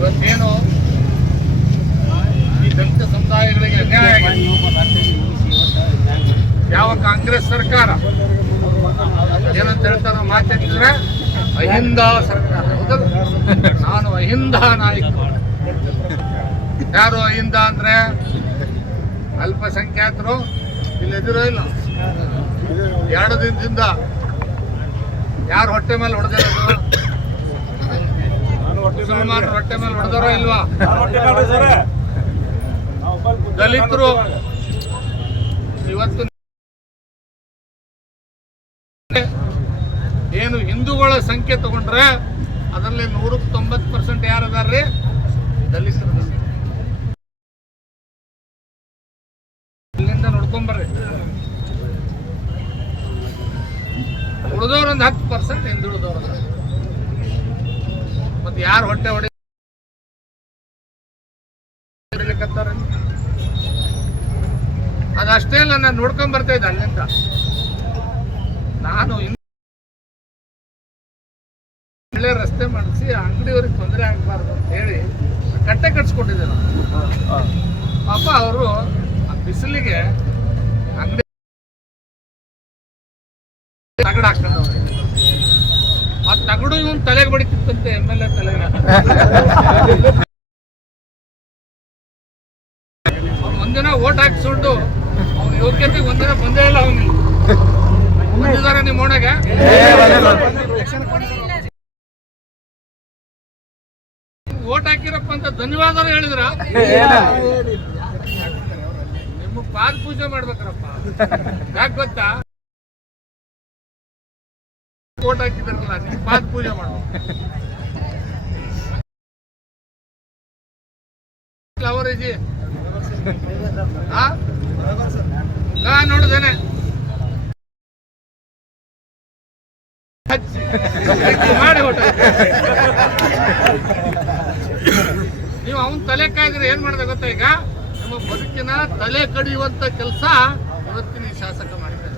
ಇವತ್ತೇನು ಈ ದಲಿತ ಸಮುದಾಯಗಳಿಗೆ ಅನ್ಯಾಯ ಯಾವ ಕಾಂಗ್ರೆಸ್ ಸರ್ಕಾರ? ಏನಂತ ಹೇಳ್ತಾರ ಮಾತಾಡಿದ್ರೆ ಅಹಿಂದ ಸರ್ಕಾರ? ನಾನು ಅಹಿಂದ ನಾಯಕ. ಯಾರು ಅಹಿಂದ ಅಂದ್ರೆ ಅಲ್ಪಸಂಖ್ಯಾತರು? ಇಲ್ಲಿ ಎದುರು ಇಲ್ಲ. ಎರಡು ದಿನದಿಂದ ಯಾರು ಹೊಟ್ಟೆ ಮೇಲೆ ಹೊಡೆದಿರೋದು? ಮುಸಲ್ಮಾನರು ರೊಟ್ಟೆ ಮೇಲೆ ಇಲ್ವಾ ದಲಿತರು ಇವತ್ತು ಏನು ಹಿಂದೂಗಳ ಸಂಖ್ಯೆ ತಗೊಂಡ್ರೆ ಅದರಲ್ಲಿ ನೂರಕ್ಕೆ ತೊಂಬತ್ತು ಪರ್ಸೆಂಟ್ ಯಾರು ಅದಾರ್ರಿ ದಲಿತರು. ಇಲ್ಲಿಂದ ನೋಡ್ಕೊಂಬರ್ರಿ ಉಳಿದವ್ರ ಒಂದು ಹತ್ತು ಪರ್ಸೆಂಟ್ ಹಿಂದುಳಿದವ್ರ ಯಾರು ಹೊಟ್ಟೆ ಹೊಡಿ? ಅದಷ್ಟೇ ಅಲ್ಲ ನಾನು ನೋಡ್ಕೊಂಡ್ ಬರ್ತಾ ಇದ್ದೆ ಅಲ್ಲಿಂದ. ನಾನು ಒಳ್ಳೆ ರಸ್ತೆ ಮಾಡಿಸಿ ಅಂಗಡಿಯವ್ರಿಗೆ ತೊಂದರೆ ಆಗಬಾರ್ದು ಅಂತ ಹೇಳಿ ಕಟ್ಟೆ ಕಟ್ಸ್ಕೊಟ್ಟಿದ್ದೆ ನಾನು. ಪಾಪ ಅವರು ಆ ಬಿಸಿಲಿಗೆ ಅಂಗಡಿ ತಗಡ ಹಾಕೊಂಡವ್ರೆ ಆ ತಗಡು ಬಡಿತಿತ್ತಂತೆ ಎಂ ಎಲ್ ಎ ತಲೆಗೆ. ಅವ್ನು ಒಂದಿನ ಓಟ್ ಹಾಕ್ಸ್ಕೊಂಡು ಅವ್ನ ಯೋಗ್ಯತೆ ಒಂದಿನ ಬಂದೇ ಇಲ್ಲ ಅವನಿಗೆ. ಬಂದಿದ್ದಾರೆ ನಿಮ್ಮ ಓಣೆಗೆ ಓಟ್ ಹಾಕಿರಪ್ಪ ಅಂತ ಧನ್ಯವಾದ ಹೇಳಿದ್ರ? ನಿಮ್ಮ ಪಾದ ಪೂಜೆ ಮಾಡ್ಬೇಕ್ರಪ್ಪ. ಯಾಕೆ ಗೊತ್ತಾ? ಓಟ್ ಹಾಕಿದಾರಲ್ಲ ಪಾದ ಪೂಜೆ ಮಾಡುವ ಅವರೇಜಿ ಹಾ. ಮಾಡಿ. ನೀವು ಅವನ್ ತಲೆ ಕಾಯ್ದ್ರೆ ಏನ್ ಮಾಡ್ದೆ ಗೊತ್ತಾ ಈಗ? ನಮ್ಮ ಬದುಕಿನ ತಲೆ ಕಡಿಯುವಂತ ಕೆಲಸ ಇವತ್ತಿನ ಶಾಸಕ ಮಾಡ್ತಾ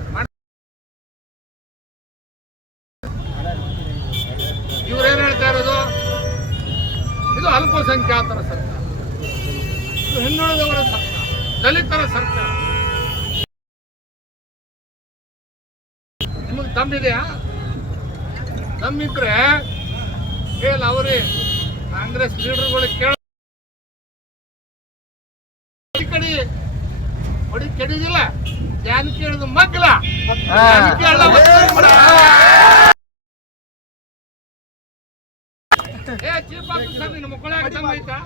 ಅಲ್ಪಸಂಖ್ಯಾತರ ಸರ್ಕಾರ. ಇದು ಹಿಂದುಳಿದವರ ಸರ್ಕಾರ. ದಲಿತರ ಸರ್ಕಾರ. ನಿಮಗೆ ತಮ್ಮಿದೆಯಾ? ತಮ್ಮಿದ್ರೆ ಕೇಳ ಅವರೇ ಕಾಂಗ್ರೆಸ್ ಲೀಡರ್ಗಳು ಕೇಳ ಕಡಿ ಹೊಡಿ ಕೆಡಿದಿಲ್ಲ. ಜಾನ್ ಕೇಳಿದ ಮಗ್ಲ. ಜಾನಕಿ ಏ ಚೀಫ್ ಆಫೀಸರ್ ನಿನ್ನ ಮಕ್ಕಳ ದಮ್ ಐತಾ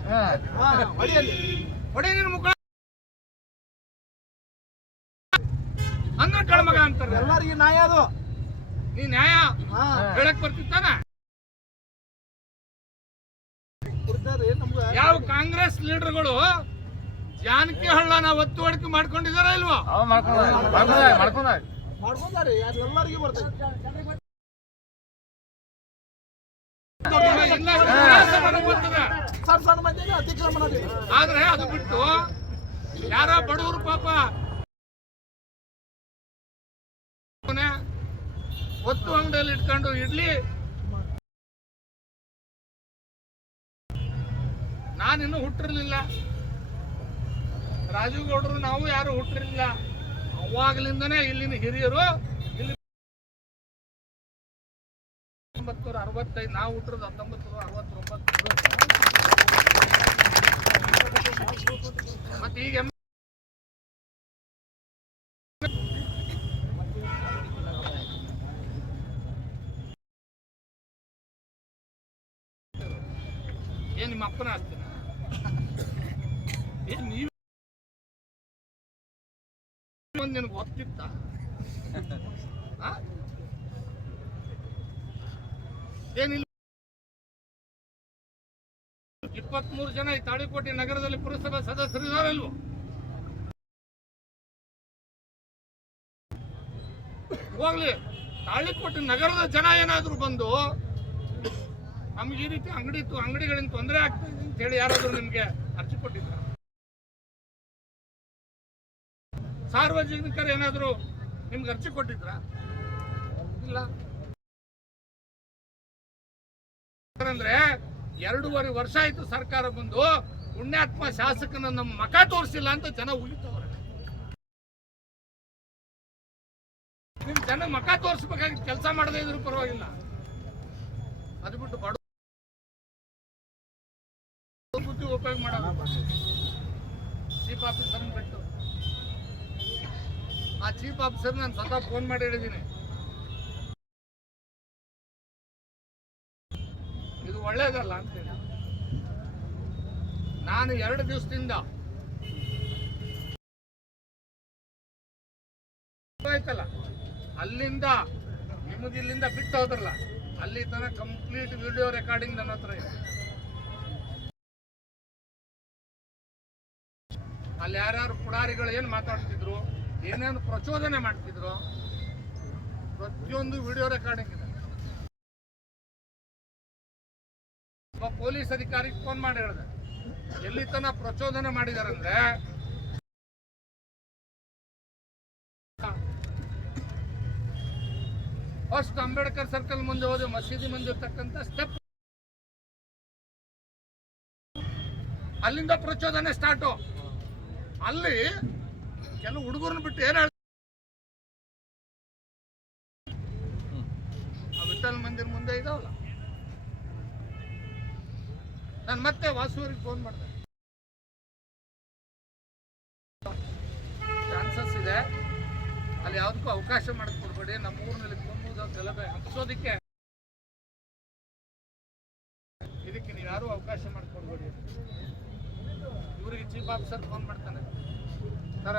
ಹೊಡಿ ನಿನ್ನ ಮಕ್ಕಳ ಅಂದ್ರ ಕಳ್ಮಗ ಅಂತಾರ. ಎಲ್ಲರಿಗೆ ನ್ಯಾಯ ಅದು. ನೀ ನ್ಯಾಯ? ಹೇಳಕ್ ಬರ್ತಿತ್ತಾನ ಯಾವ ಕಾಂಗ್ರೆಸ್ ಲೀಡರ್ಗಳು ಜಾನಕಿ ಹಳ್ಳನ ಒತ್ತುವಡಿಕೆ ಮಾಡ್ಕೊಂಡಿದಾರ ಇಲ್ವಾ? ಮಾಡ್ಕೊಂಡ್ರಿ ಎಲ್ಲರಿಗೂ ಬರ್ತದೆ ಆದ್ರೆ ಅದು ಬಿಟ್ಟು ಯಾರ ಬಡವರು ಪಾಪ ಒತ್ತು ಅಂಗಡಿಯಲ್ಲಿ ಇಟ್ಕೊಂಡು ಇಡ್ಲಿ ನಾನಿನ್ನೂ ಹುಟ್ಟಿರ್ಲಿಲ್ಲ ರಾಜೀವ್ ಗೌಡರು, ನಾವು ಯಾರು ಹುಟ್ಟಿರ್ಲಿಲ್ಲ. ಅವಾಗಲಿಂದನೇ ಇಲ್ಲಿನ ಹಿರಿಯರು ಹತ್ತೊಂಬತ್ತು ನೂರ ಅರವತ್ತೈದು, ನಾವು ಹುಟ್ಟಿರೋದು ಹತ್ತೊಂಬತ್ತು ನೂರ ಅರವತ್ತೊಂಬತ್ತು. ಮತ್ತೆ ಈಗ ಏನ್ ನಿಮ್ಮ ಅಪ್ಪನ ಆಗ್ತೀನ ಏನ್ ನೀವು ನಿನಗೆ ಗೊತ್ತಿತ್ತ? ಏನಿಲ್ಲ. ಇಪ್ಪತ್ಮೂರು ಜನ ಈ ತಾಳಿಕೋಟೆ ನಗರದಲ್ಲಿ ಪುರಸಭಾ ಸದಸ್ಯರು ಇದಾರಲ್ವೋ? ಹೋಗ್ಲಿ. ತಾಳಿಕೋಟೆ ನಗರದ ಜನ ಏನಾದ್ರು ಬಂದು ನಮ್ಗೆ ಈ ರೀತಿ ಅಂಗಡಿ ಅಂಗಡಿಗಳಿಂದ ತೊಂದರೆ ಆಗ್ತದೆ ಅಂತ ಹೇಳಿ ಯಾರಾದ್ರೂ ನಿಮ್ಗೆ ಅರ್ಜಿ ಕೊಟ್ಟಿದ್ರ? ಸಾರ್ವಜನಿಕರು ಏನಾದ್ರು ನಿಮ್ಗೆ ಅರ್ಜಿ ಕೊಟ್ಟಿದ್ರ? ಇಲ್ಲ. ಅಂದ್ರೆ ಎರಡೂವರೆ ವರ್ಷ ಆಯ್ತು ಸರ್ಕಾರ ಬಂದು ಪುಣ್ಯಾತ್ಮ ಶಾಸಕನ ನಮ್ಮ ಮಕ ತೋರಿಸಿಲ್ಲ ಅಂತ ಜನ ಉಳಿತವ್ರೆ. ನಿಮ್ ಜನ ಮಕ ತೋರಿಸ್ಬೇಕಾಗಿ ಕೆಲಸ ಮಾಡದೇ ಇದ್ರು ಪರವಾಗಿಲ್ಲ. ಅದು ಬಿಟ್ಟು ಬಡ ಬುದ್ಧಿ ಉಪಯೋಗ ಮಾಡಲ್ಲ. ಚೀಫ್ ಆಫೀಸರ್ ಬಿಟ್ಟು. ಆ ಚೀಫ್ ಆಫೀಸರ್ ನಾನು ಸ್ವತಃ ಫೋನ್ ಮಾಡಿ ಹೇಳಿದ್ದೀನಿ. ಒಳ್ಳೇದಲ್ಲ ಅಂತ ನಾನು ಎರಡು ದಿವಸದಿಂದ ಆಯ್ತಲ್ಲ. ಅಲ್ಲಿಂದ ನಿಮ್ಗೆ ಇಲ್ಲಿಂದ ಬಿಟ್ಟು ಹೋದ್ರಲ್ಲ, ಅಲ್ಲಿ ತನಕ ಕಂಪ್ಲೀಟ್ ವಿಡಿಯೋ ರೆಕಾರ್ಡಿಂಗ್ ನನ್ನ ಹತ್ರ ಇದೆ. ಅಲ್ಲಿ ಯಾರ್ಯಾರು ಪುಡಾರಿಗಳು ಏನು ಮಾತಾಡ್ತಿದ್ರು, ಏನೇನು ಪ್ರಚೋದನೆ ಮಾಡ್ತಿದ್ರು, ಪ್ರತಿಯೊಂದು ವಿಡಿಯೋ ರೆಕಾರ್ಡಿಂಗ್ ಇದೆ. ಪೊಲೀಸ್ ಅಧಿಕಾರಿಗೆ ಫೋನ್ ಮಾಡಿ ಹೇಳಿದೆ. ಎಲ್ಲಿ ತನ ಪ್ರಚೋದನೆ ಮಾಡಿದಾರಂದ್ರೆ ಫಸ್ಟ್ ಅಂಬೇಡ್ಕರ್ ಸರ್ಕಲ್ ಮುಂದೆ ಹೋದೆ, ಮಸೀದಿ ಮುಂದೆ ಇರ್ತಕ್ಕಂಥ ಸ್ಟೆಪ್ ಅಲ್ಲಿಂದ ಪ್ರಚೋದನೆ ಸ್ಟಾರ್ಟ್ ಅಲ್ಲಿ ಕೆಲವು ಹುಡುಗರನ್ನ ಬಿಟ್ಟು ಏನ್ ಹೇಳ್ತಾರೆ? ವಿಠಲ್ ಮಂದಿರ್ ಮುಂದೆ ಇದಾವಲ್ಲ. ನಾನು ಮತ್ತೆ ವಾಸುವರಿಗೆ ಫೋನ್ ಮಾಡಿದೆ. ಚಾನ್ಸಸ್ ಇದೆ. ಅಲ್ಲಿ ಯಾವುದಕ್ಕೂ ಅವಕಾಶ ಮಾಡಿಕೊಡ್ಬೇಡಿ. ನಮ್ಮ ಊರಿನಲ್ಲಿ ತುಂಬುವುದು ಗಲಭೆ ಹಂಚೋದಕ್ಕೆ ಇದಕ್ಕೆ ನೀವು ಯಾರೂ ಅವಕಾಶ ಮಾಡಿಕೊಡ್ಬೇಡಿ. ಇವರಿಗೆ ಚೀಫ್ ಆಫೀಸರ್ ಫೋನ್ ಮಾಡ್ತಾನೆ. ಸರ.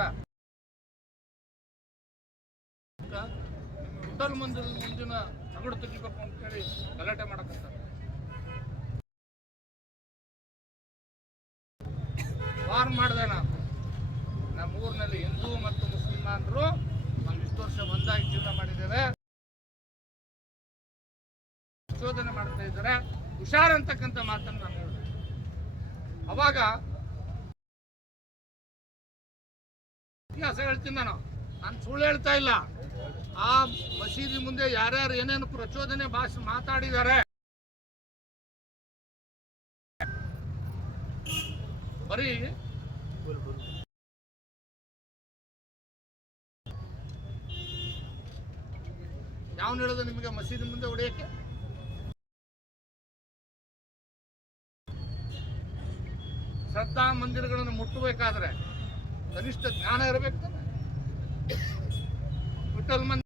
ಹೋಟೆಲ್ ಮುಂದಿನ ತಗಡು ತೆಗಿಬೇಕು ಅಂತೇಳಿ ಗಲಾಟೆ ಮಾಡಕತ್ತಾರೆ. ವಾರ್ ಮಾಡಿದೆ ನಾನು. ನಮ್ಮ ಊರಿನಲ್ಲಿ ಹಿಂದೂ ಮತ್ತು ಮುಸಲ್ಮಾನರು ನಾವು ಇಷ್ಟು ವರ್ಷ ಒಂದಾಗಿ ಜೀವನ ಮಾಡಿದ್ದೇವೆ. ಸಂಶೋಧನೆ ಮಾಡ್ತಾ ಇದ್ದಾರೆ. ಹುಷಾರ್ ಅಂತಕ್ಕಂಥ ಮಾತನ್ನು ನಾನು ಹೇಳಿದೆ. ಅವಾಗ ಇತಿಹಾಸ ಹೇಳ್ತೀನಿ ನಾನು. ನಾನು ಸುಳ್ಳು ಹೇಳ್ತಾ ಇಲ್ಲ. ಆ ಮಸೀದಿ ಮುಂದೆ ಯಾರ್ಯಾರು ಏನೇನು ಪ್ರಚೋದನೆ ಭಾಷೆ ಮಾತಾಡಿದ್ದಾರೆ. ಬರೀ ಯಾವನ್ ಹೇಳೋದು ನಿಮಗೆ ಮಸೀದಿ ಮುಂದೆ ಹೊಡೆಯಕ್ಕೆ? ಶ್ರದ್ಧಾ ಮಂದಿರಗಳನ್ನು ಮುಟ್ಟಬೇಕಾದ್ರೆ ಕನಿಷ್ಠ ಜ್ಞಾನ ಇರಬೇಕು ವಿಠಲ್ ಮಂದಿರ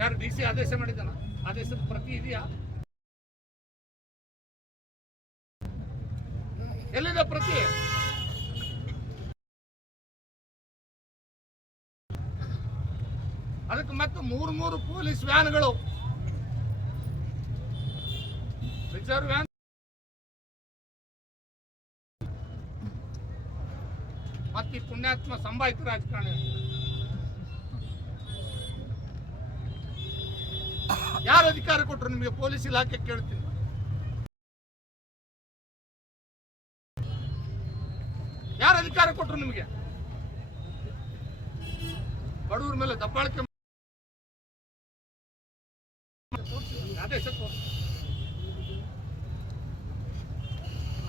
ಯಾರು ಡಿ ಸಿ ಆದೇಶ ಮಾಡಿದ್ದಾನ? ಆದೇಶದ ಪ್ರತಿ ಇದೆಯಾ? ಎಲ್ಲಿದೆ ಪ್ರತಿ? ಅದಕ್ಕೆ ಮತ್ತೆ ಮೂರು ಮೂರು ಪೊಲೀಸ್ ವ್ಯಾನ್ಗಳು. ರಿಸರ್ವ್ ವ್ಯಾನ್ ಮತ್ತೆ ಪುಣ್ಯಾತ್ಮ ಸಂಭಾಯಿತ ರಾಜಕಾರಣಿ. ಯಾರು ಅಧಿಕಾರ ಕೊಟ್ಟರು ನಿಮಗೆ ಪೊಲೀಸ್ ಇಲಾಖೆ ಕೇಳ್ತೀನಿ. ಯಾರು ಅಧಿಕಾರ ಕೊಟ್ಟರು ನಿಮಗೆ? ಬಡವ್ರ ಮೇಲೆ ದಬ್ಬಾಳಿಕೆ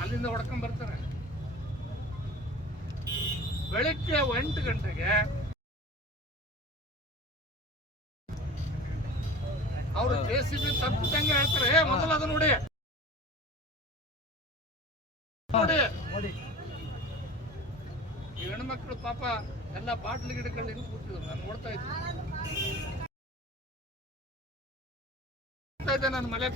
ಅಲ್ಲಿಂದ ಹೊಡ್ಕೊಂಡ್ ಬರ್ತಾರೆ. ಬೆಳಿಗ್ಗೆ ಎಂಟು ಗಂಟೆಗೆ ಅವರು ಜೆ ಸಿ ಬಿ ತಪ್ಪಿದಂಗೆ ಹೇಳ್ತಾರೆ. "ಏ, ಮೊದಲು ಅದು ನೋಡಿ. ನೋಡಿ. ಈ ಹೆಣ್ಮಕ್ಳು ಪಾಪ ಎಲ್ಲ ಬಾಟಲ್ ಗಿಡಗಳು ಹಿಂಗ್ ಕೂತಿದ್ರು. ನಾನು ನೋಡ್ತಾ ಇದ್ದೆ ಇದ್ದೆ ನಾನು ಮಲೆ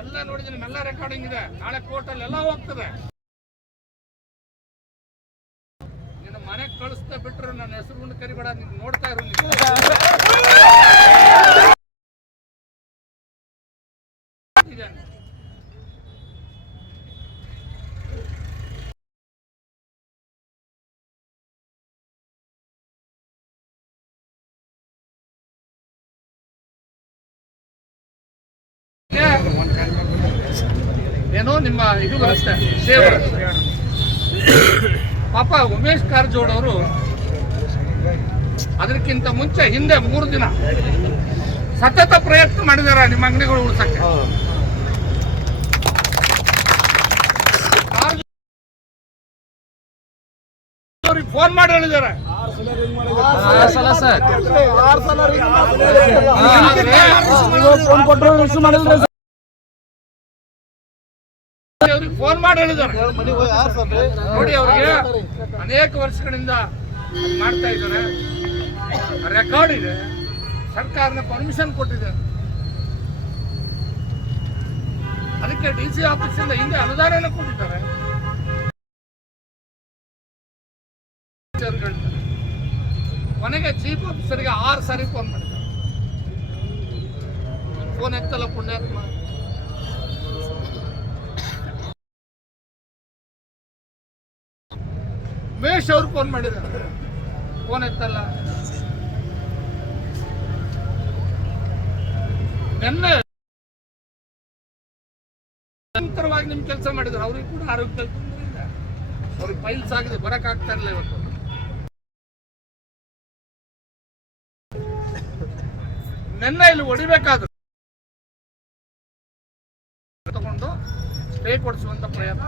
ಎಲ್ಲ ನೋಡಿದ್ದೀನಿ ಎಲ್ಲ ರೆಕಾರ್ಡಿಂಗ್ ಇದೆ. ನಾಳೆ ಕೋರ್ಟಲ್ಲಿ ಎಲ್ಲ ಹೋಗ್ತದೆ. ನಿನ್ನ ಮನೆಗೆ ಕಳಿಸ್ತಾ ಬಿಟ್ರು ನನ್ನ ಹೆಸರು ಕರಿಬೇಡ, ನೀನು ನೋಡ್ತಾ ಇರು ನೀನು ಇದೇನೆ. ಏನೋ ನಿಮ್ಮ ಇದು ಬರುತ್ತೆ ಸೇವ್. ಬರುತ್ತೆ ಪಾಪ ಉಮೇಶ್ ಕಾರಜೋಳ ಅವರು ಅದಕ್ಕಿಂತ ಮುಂಚೆ ಹಿಂದೆ ಮೂರು ದಿನ ಸತತ ಪ್ರಯತ್ನ ಮಾಡಿದಾರ ನಿಮ್ಮ ಅಂಗಡಿಗಳು ಉಳಿಸಕ್ಕೆ. ಅವ್ರಿಗೆ ಫೋನ್ ಮಾಡಿ ಹೇಳಿದ್ದಾರೆ. ಆರು ಸಲ ಸರ್. ಫೋನ್ ಮಾಡಿ ಹೇಳಿದ್ದಾರೆ. ನೋಡಿ ಅವ್ರಿಗೆ ಅನೇಕ ವರ್ಷಗಳಿಂದ ಮಾಡ್ತಾ ಇದ್ದಾರೆ. ರೆಕಾರ್ಡ್ ಇದೆ. ಸರ್ಕಾರನ ಪರ್ಮಿಷನ್ ಕೊಟ್ಟಿದೆ. ಅದಕ್ಕೆ ಡಿ ಸಿ ಆಫೀಸಿಂದ ಹಿಂದೆ ಅನುದಾನ ಕೊಟ್ಟಿದ್ದಾರೆ. ಕೊನೆಗೆ ಚೀಫ್ ಆಫೀಸರ್ಗೆ ಆರು ಸಾರಿ ಫೋನ್ ಮಾಡಿದ್ದಾರೆ. ಫೋನ್ ಎತ್ತಲ್ಲ ಪುಣ್ಯಾತ್ಮ. ಮೇಷ್ ಅವ್ರು ಫೋನ್ ಮಾಡಿದ್ದಾರೆ. ಫೋನ್ ಎತ್ತಲ್ಲ. ನೆನ್ನೆ ನಿರಂತರವಾಗಿ ನಿಮ್ ಕೆಲಸ ಮಾಡಿದ್ರು. ಅವ್ರಿಗೆ ಕೂಡ ಆರೋಗ್ಯ ತೊಂದರೆ ಇದೆ ಅವ್ರಿಗೆ ಫೈಲ್ಸ್ ಆಗಿದೆ, ಬರಕ್ ಆಗ್ತಾ ಇರಲಿಲ್ಲ ಇವತ್ತು. ನೆನ್ನೆ ಇಲ್ಲಿ ಹೊಡಿಬೇಕಾದ್ರು ತಗೊಂಡು ಸ್ಟೇ ಕೊಡಿಸುವಂತ ಪ್ರಯತ್ನ.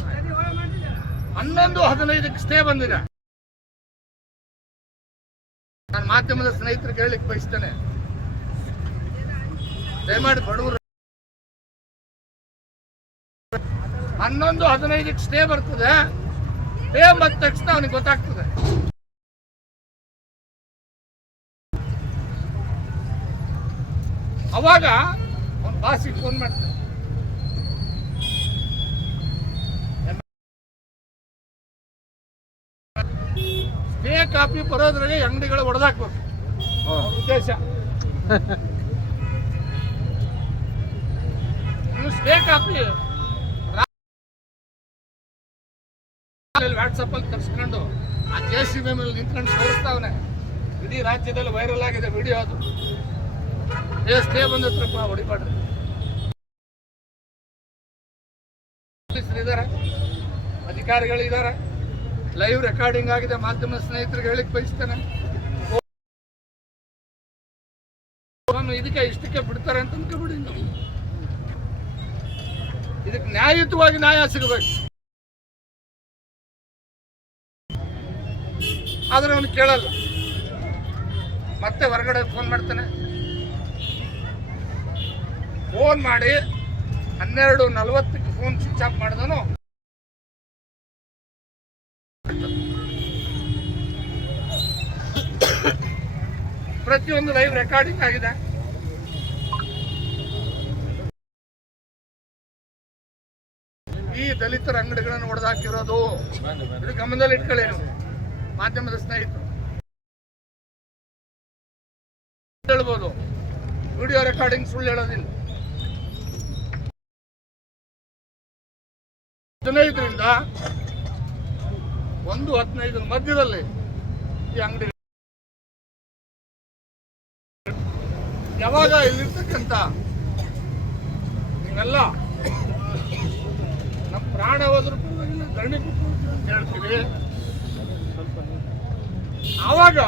ಹನ್ನೊಂದು ಹದಿನೈದಕ್ಕೆ ಸ್ಟೇ ಬಂದಿದೆ. ನಾನು ಮಾಧ್ಯಮದ ಸ್ನೇಹಿತರಿಗೆ ಹೇಳಲಿಕ್ಕೆ ಬಯಸ್ತೇನೆ. ದಯಮಾಡಿ ಬಡವರು ಹನ್ನೊಂದು ಹದಿನೈದಕ್ಕೆ ಸ್ಟೇ ಬರ್ತದೆ. ಸ್ಟೇ ಬಂದ ತಕ್ಷಣ ಅವನಿಗೆ ಗೊತ್ತಾಗ್ತದೆ. ಅವಾಗ ಅವನು ಬಾಸಿಗೆ ಫೋನ್ ಮಾಡ್ತಾನೆ. ಸ್ಟೇ ಕಾಪಿ ಬರೋದ್ರಲ್ಲಿ ಅಂಗಡಿಗಳು ಹೊಡೆದಾಕ್ಬೇಕು ಉದ್ದೇಶ. Stay copy. ವಾಟ್ಸಪ್ ಅಲ್ಲಿ ತರ್ಸ್ಕೊಂಡು ಆ ಜೆ ಸಿ ಬಿ ಮೇಲೆ ನಿಂತ್ಕೊಂಡು ತೋರಿಸ್ತಾವನೆ ಇಡೀ ರಾಜ್ಯದಲ್ಲಿ ವೈರಲ್ ಆಗಿದೆ ವಿಡಿಯೋ ಅದು. ಎಷ್ಟೇ ಬಂದತ್ರಪ್ಪ ಹೊಡಿಬಾಡ್ರಿ. ಪೊಲೀಸರು ಇದ್ದಾರೆ ಅಧಿಕಾರಿಗಳಿದ್ದಾರೆ ಲೈವ್ ರೆಕಾರ್ಡಿಂಗ್ ಆಗಿದೆ, ಮಾಧ್ಯಮ ಸ್ನೇಹಿತರಿಗೆ ಹೇಳಿಕ್ ಬಯಸ್ತೇನೆ. ಇದಕ್ಕೆ ಇಷ್ಟಕ್ಕೆ ಬಿಡ್ತಾರೆ ಅಂತ ಅನ್ಕೋಬಿಡಿ ನಾವು. ಇದಕ್ಕೆ ನ್ಯಾಯಯುತವಾಗಿ ನ್ಯಾಯ ಸಿಗಬೇಕು. ಆದ್ರೆ ಅವನು ಕೇಳಲ್ಲ. ಮತ್ತೆ ಹೊರಗಡೆ ಫೋನ್ ಮಾಡ್ತಾನೆ. ಫೋನ್ ಮಾಡಿ ಹನ್ನೆರಡು ನಲವತ್ತಕ್ಕೆ ಫೋನ್ ಸ್ವಿಚ್ ಆಫ್ ಮಾಡಿದನು. ಪ್ರತಿಯೊಂದು ಲೈವ್ ರೆಕಾರ್ಡಿಂಗ್ ಆಗಿದೆ. ಈ ದಲಿತರ ಅಂಗಡಿಗಳನ್ನು ಹೊಡೆದಾಕಿರೋದು ಗಮನದಲ್ಲಿ ಇಟ್ಕೊಳ್ಳಿ ಮಾಧ್ಯಮದ ಸ್ನೇಹಿತರು. ಹೇಳ್ಬೋದು. ವಿಡಿಯೋ ರೆಕಾರ್ಡಿಂಗ್ ಸುಳ್ಳು ಹೇಳೋದಿಲ್ಲ. ಹದಿನೈದರಿಂದ ಒಂದು ಹದಿನೈದರ ಮಧ್ಯದಲ್ಲಿ ಈ ಅಂಗಡಿ ಯಾವಾಗ ಇಲ್ಲಿರ್ತಕ್ಕಂಥ ನೀವೆಲ್ಲ ನಮ್ಮ ಪ್ರಾಣ ಹೋದ್ರು ಪರವಾಗಿಲ್ಲ ಧರಣಿ ಅಂತ ಹೇಳ್ತೀವಿ ಆವಾಗ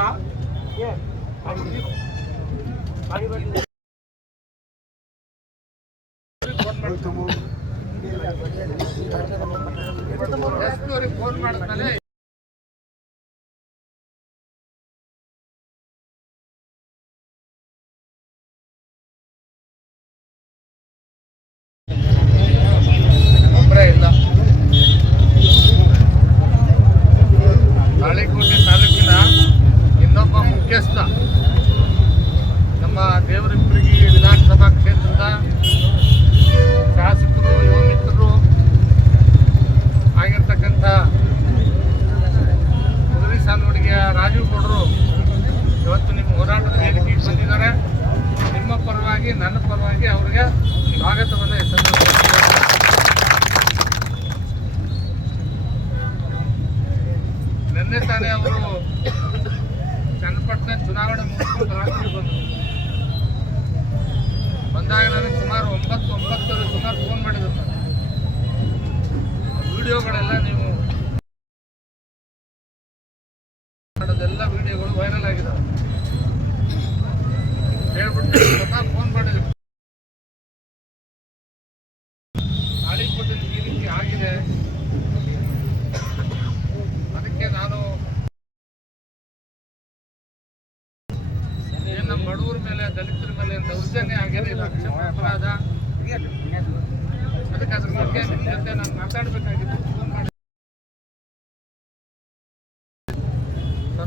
ಫೋನ್ ಮಾಡಿದ್ಮೇಲೆ ರಾಜೀವ್ ಗೌಡರು ಇವತ್ತು ನಿಮ್ಮ ಹೋರಾಟದ ವೇದಿಕೆಗೆ ಬಂದಿದ್ದಾರೆ ನಿಮ್ಮ ಪರವಾಗಿ, ನನ್ನ ಪರವಾಗಿ ಅವರಿಗೆ ಸ್ವಾಗತವನ್ನು ಹೆಸರು ನಿನ್ನೆ ತಾನೇ ಅವರು ಚನ್ನಪಟ್ಟಣ ಚುನಾವಣೆ ಮುಗಿಸ್ಕೊಂಡು ರಾತ್ರಿ ಬಂದರು. ಬಂದಾಗ ನನಗೆ ಸುಮಾರು ಒಂಬತ್ತು ಒಂಬತ್ತರ ಸುಮಾರು ಫೋನ್ ಮಾಡಿದ್ರು. ವಿಡಿಯೋಗಳೆಲ್ಲ ನೀವು ಅದೆಲ್ಲ ವಿಡಿಯೋಗಳು ವೈರಲ್ ಆಗಿದ್ದಾವೆ ಹೇಳ್ಬಿಟ್ಟು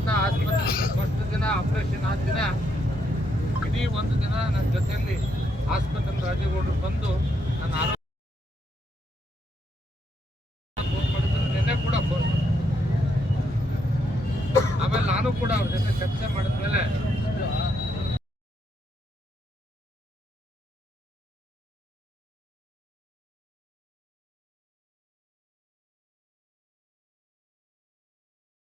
ಸ್ವತಃ ಆಸ್ಪತ್ರೆ ಫಸ್ಟ್ ದಿನ ಆಪರೇಷನ್ ಆದ ದಿನ ಇಡೀ ಒಂದು ದಿನ ನನ್ನ ಜೊತೆಯಲ್ಲಿ ಆಸ್ಪತ್ರೆ ರಾಜೇಗೌಡರು ಬಂದು ನನ್ನ ಆರೋಗ್ಯ